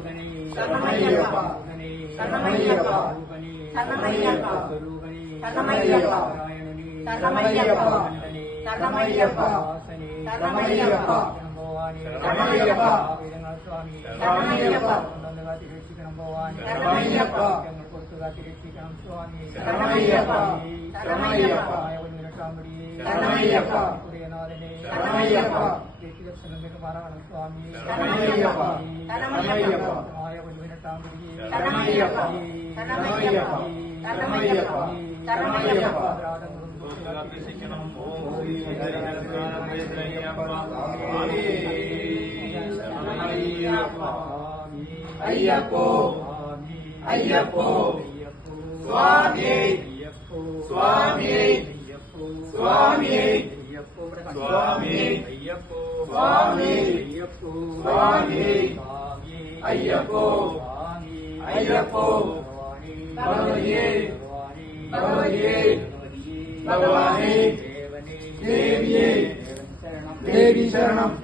శరణమయ్యప్పనే శరణమయ్యప్ప శరణమయ్యప్ప శరణమయ్యప్ప స్వరూపనే శరణమయ్యప్ప నారాయణనే శరణమయ్యప్ప శరణమయ్యప్ప శరణమయ్యప్ప శరణమయ్యప్ప స్వామి శరణమయ్యప్ప శరణమయ్యప్ప శరణమయ్యప్ప శరణమయ్యప్ప காமெடியே உடைய நாளிலே வெற்றிலட்சணமிகு மாறான சுவாமி மாய வலுவின ஐயப்போ. சுவாமி. சுவாமியே ஐயப்போ சுவாமியே ஐயப்போ சுவாமியே ஐயப்போ சுவாமியே ஐயப்போ ஐயப்போ பகவதியே பகவதியே பகவானே தேவியே தேவி சரணம்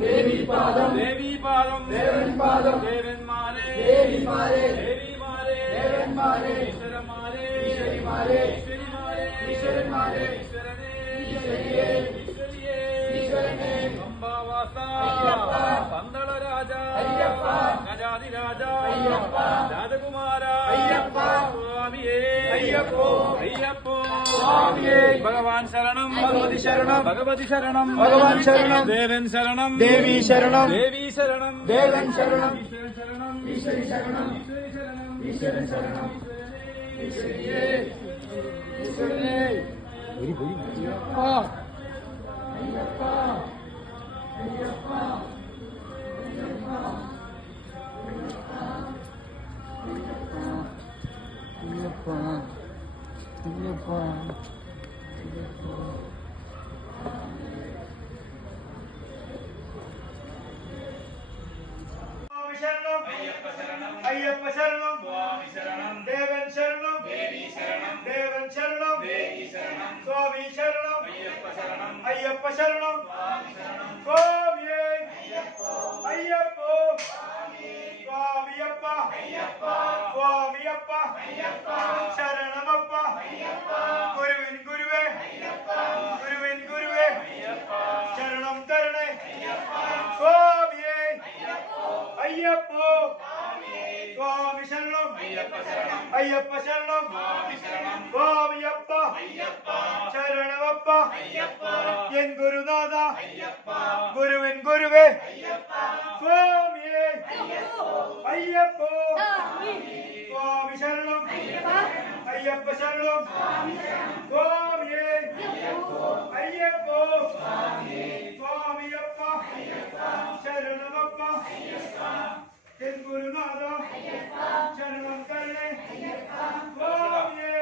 ദേവി പാദം ദേവി പാദം ദേവൻ പാദം ദേവന്മാരെ ദേവിമാരെ ദേവിമാരെ ദേവന്മാരെ ഈശ്വരന്മാരെ ഈശ്വരിമാരെ ഈശ്വരിമാരെ ഈശ്വരന്മാരെ അയ്യപ്പോ അയ്യപ്പോ. ഭഗവാൻ ശരണം. ഭഗവതി ശരണം. ഭഗവതി ശരണം. ഭഗവാൻ ശരണം. ദേവൻ ശരണം. ദേവി ശരണം. ദേവി ശരണം. ദേവൻ ശരണം. ഈശ്വരൻ ശരണം. ഈശ്വരി ശരണം. ഈശ്വരി ശരണം. ഈശ്വരൻ ശരണം. Ayyappa. Ayyappa. Ayyappa. four, three, four. Ayyappa శరణం స్వామి శరణం దేవన్ శరణం దేవి శరణం దేవన్ శరణం దేవి శరణం స్వామి శరణం అయ్యప్ప శరణం అయ్యప్ప శరణం స్వామి శరణం స్వామి అయ్యప్ప అయ్యప్ప స్వామి స్వామియప్ప అయ్యప్ప అయ్యప్ప അയ്യപ്പോ. സ്വാമി ശരണം. അയ്യപ്പ ശരണം. സ്വാമിയപ്പ. ശരണവപ്പ. എൻ ഗുരുനാഥ. ഗുരുവൻ ഗുരുവേ. സ്വാമിയേ. അയ്യപ്പോ. സ്വാമി ശരണം. അയ്യപ്പ ശരണം. സ്വാമിയേ. അയ്യപ്പോ. സ്വാമിയപ്പ தென் குருநாதா சரணம் கருணை சுவாமியே.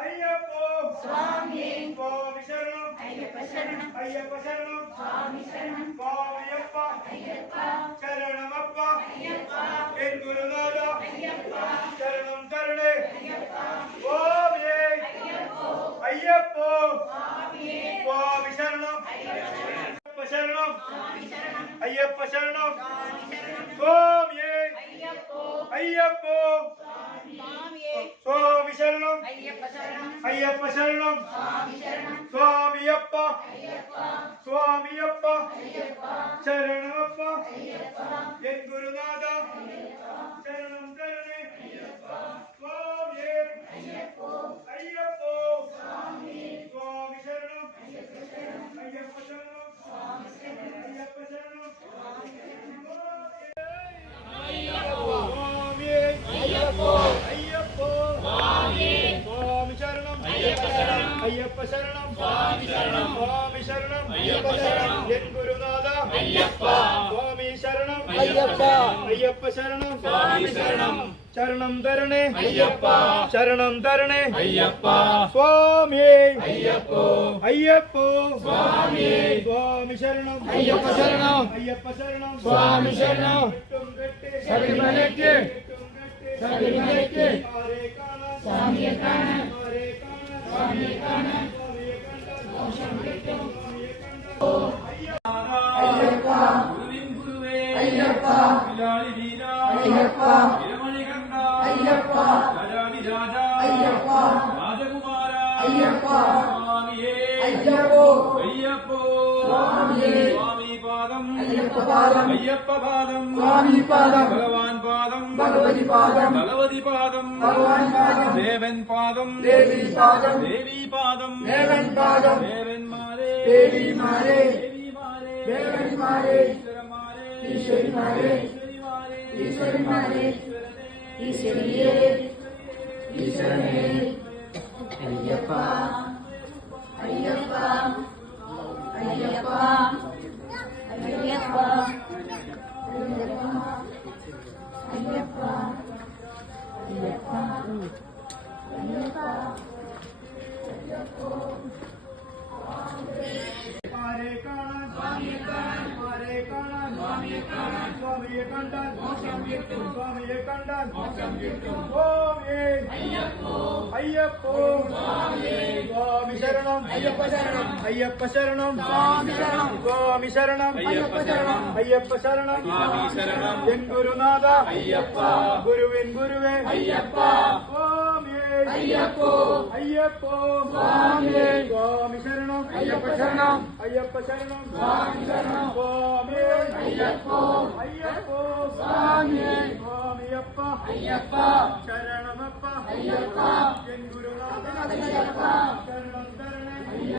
ஐயப்போ. சுவாமியே. சுவாமி சரணம் ஐயப்ப சரணம். ஐயப்ப சரணம். சுவாமி சரணம். சுவாமியப்பா. ஐயப்பா. சரணமப்பா. ஐயப்பா. தென் குருநாதா ஐயப்பா. சரணம் கருணை ஐயப்பா. சுவாமியே. ஐயப்போ. ஐயப்போ. சுவாமியே. சுவாமி சரணம். சரணம் ஐயப்ப சரணம் சுவாமியே ஐயப்போ சுவாமி சரணம் ஐயப்ப சரணம் சுவாமியப்பா சுவாமியப்பா சரணமப்பா என் குருநாதா சரணம் சரணே சுவாமியே ஐயப்போ എൻ അയ്യപ്പ. സ്വാമി ശരണം. അയ്യപ്പ. അയ്യപ്പ ശരണം. സ്വാമി ശരണം. ശരണം തരണേ അയ്യപ്പ. ശരണം തരണേ അയ്യപ്പ. സ്വാമി. അയ്യപ്പോ. അയ്യപ്പോ. സ്വാമി. സ്വാമി ശരണം. അയ്യപ്പ ശരണം. അയ്യപ്പ ശരണം. സ്വാമി ശരണം. ശബരിമലയ്ക്ക്. ശബരിമലയ്ക്ക്. പാദം. അയ്യപ്പ പാദം സ്വാമി പാദം ഭഗവാൻ പാദം ഭഗവതി പാദം ഭഗവതി പാദം ഭഗവാൻ പാദം ദേവൻ പാദം ദേവി പാദം ദേവി പാദം ദേവൻ പാദം ദേവന്മാരെ. ദേവിമാരെ ദേവന്മാരെ ഈശ്വരിമാരെ. ഈശ്വരിമാരെ. ഈശ്വരിയേ. ഈശ്വരനെ. അയ്യപ്പ. അയ്യപ്പ. അയ്യപ്പ. சுவாமியை கண்டான் மோட்சம் கிட்டும் சுவாமியை கண்டான் மோட்சம் கிட்டும் சுவாமியே ஐயப்போ. ஐயப்போ. சுவாமியே சுவாமி சரணம் ஐயப்ப. சரணம் ஐயப்ப. சரணம் சுவாமி சரணம் சுவாமி சரணம் குருவின் குருவே ஐயப்பா. ஐயப்போ ஐயப்போ சுவாமி சுவாமி சரணம் ஐயப்ப சரணம் ஐயப்ப சரணம் சுவாமி சரணம் சுவாமி ஐயப்போ ஐயப்போ சுவாமி சுவாமி அப்பா ஐயப்பா சரணமப்பா ஐயப்பா என் குருநாதன் ஐயப்பா சரணம் சரணம்